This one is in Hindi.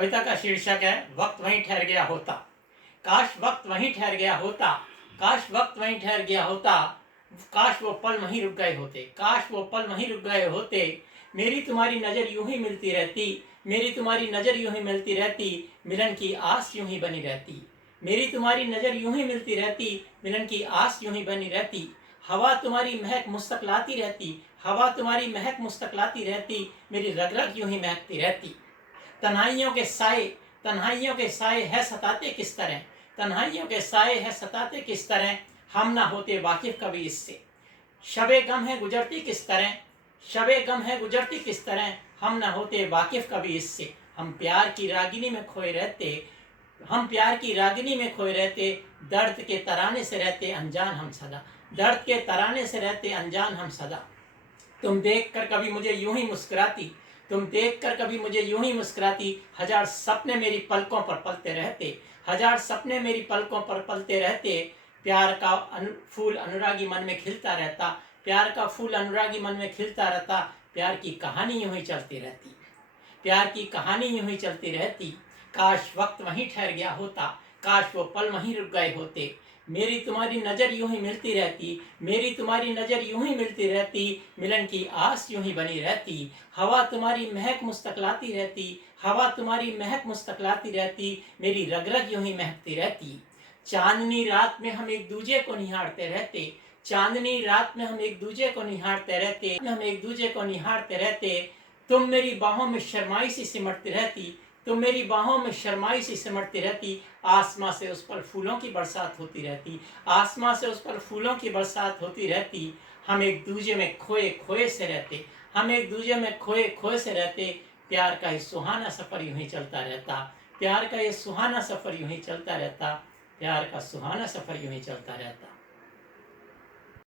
कविता का शीर्षक है वक्त वहीं ठहर गया होता। काश वक्त वहीं ठहर गया होता, काश वक्त वहीं ठहर गया होता, काश वो पल वहीं रुक गए होते, काश वो पल वहीं रुक गए होते। मेरी तुम्हारी नजर यूं ही मिलती रहती, मेरी तुम्हारी नजर यूं ही मिलती रहती, मिलन की आस यूं ही बनी रहती। मेरी तुम्हारी नजर यूं ही मिलती रहती, मिलन की आस यूं ही बनी रहती। हवा तुम्हारी महक मुस्तक लाती रहती, हवा तुम्हारी महक मुस्तक लाती रहती, मेरी रग रग यूं ही महकती रहती। तन्हाइयों के साए, तन्हाइयों के साए है सताते किस तरह, तन्हाइयों के साए है सताते किस तरह, हम ना होते वाकिफ कभी इससे। शबे गम है गुजरती किस तरह, शबे गम है गुजरती किस तरह, हम ना होते वाकिफ कभी इससे। हम प्यार की रागिनी में खोए रहते, हम प्यार की रागिनी में खोए रहते, दर्द के तराने से रहते अनजान हम सदा, दर्द के तराने से रहते अनजान हम सदा। तुम देख कर कभी मुझे यूं ही मुस्कुराती, तुम देख कर कभी मुझे यूं ही मुस्कुराती, हजार सपने मेरी पलकों पर पलते रहते, हजार सपने मेरी पलकों पर पलते रहते। प्यार का फूल अनुरागी मन में खिलता रहता, प्यार का फूल अनुरागी मन में खिलता रहता, प्यार की कहानी यूं ही चलती रहती, प्यार की कहानी यूं ही चलती रहती। काश वक्त वहीं ठहर गया होता, काश वो पल वहीं रुक गए होते। मेरी तुम्हारी नज़र यूं ही मिलती रहती, मेरी तुम्हारी नज़र यूं ही मिलती रहती, मिलन की आस यूं ही बनी रहती। हवा तुम्हारी महक मुस्तक लाती रहती, हवा तुम्हारी महक मुस्तक लाती रहती, मेरी रग रग यूं ही महकती रहती। चांदनी रात में हम एक दूजे को निहारते रहते, चांदनी रात में हम एक दूजे को निहारते रहते, हम एक दूजे को निहारते रहते। तुम मेरी बाहों में शर्माई सी सिमटती रहती, तुम मेरी बाहों में शर्माई सी सिमटती रहती। आसमां से उस पर फूलों की बरसात होती रहती, आसमां से उस पर फूलों की बरसात होती रहती। हम एक दूजे में खोए खोए से रहते, हम एक दूजे में खोए खोए से रहते। प्यार का ये सुहाना सफ़र यूं ही चलता रहता, प्यार का ये सुहाना सफ़र यूं ही चलता रहता, प्यार का सुहाना सफ़र यूं ही चलता रहता।